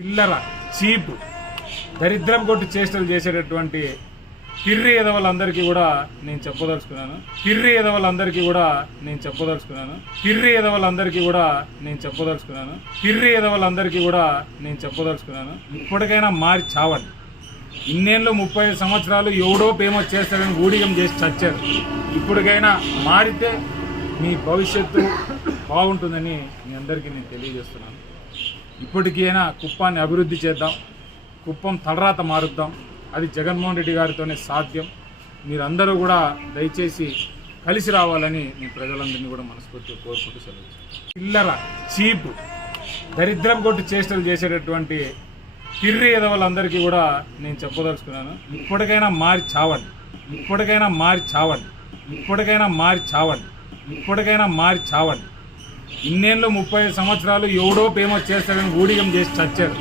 చిల్లర చీప్ దరిద్రం కొట్టి చేష్టలు చేసేటటువంటి పిర్రి ఎదవలందరికీ కూడా నేను చెప్పదలుచుకున్నాను. పిర్రి ఎదవలందరికీ కూడా నేను చెప్పదలుచుకున్నాను. పిర్రి ఎదవలందరికీ కూడా నేను చెప్పదలుచుకున్నాను. పిర్రి ఎదవలందరికీ కూడా నేను చెప్పదలుచుకున్నాను. ఇప్పటికైనా మారి చావండి. ఇన్నేళ్ళు 35 సంవత్సరాలు ఎవడో ఫేమస్ చేస్తాడని ఊడిగం చేసి చచ్చారు. ఇప్పటికైనా మారితే మీ భవిష్యత్తు బాగుంటుందని మీ అందరికీ నేను తెలియజేస్తున్నాను. ఇప్పటికైనా కుప్పాన్ని అభివృద్ధి చేద్దాం. కుప్పం తలరాత మారుద్దాం. అది జగన్మోహన్ రెడ్డి గారితోనే సాధ్యం. మీరందరూ కూడా దయచేసి కలిసి రావాలని నేను ప్రజలందరినీ కూడా మనస్ఫూర్తిగా కోరుకుంటూ సెలవు. చిల్లర చీప్ దరిద్రం కొట్టి చేష్టలు చేసేటటువంటి పిర్రి ఎదవలందరికీ కూడా నేను చెప్పదలుచుకున్నాను. ఇప్పటికైనా మారి చావండి. ఇప్పటికైనా మారి చావండి. ఇప్పటికైనా మారి చావండి. ఇప్పటికైనా మారి చావండి. ఇన్నేళ్ళు 35 సంవత్సరాలు ఎవడో ఫేమస్ చేస్తాడని ఊడిగం చేసి చచ్చారు.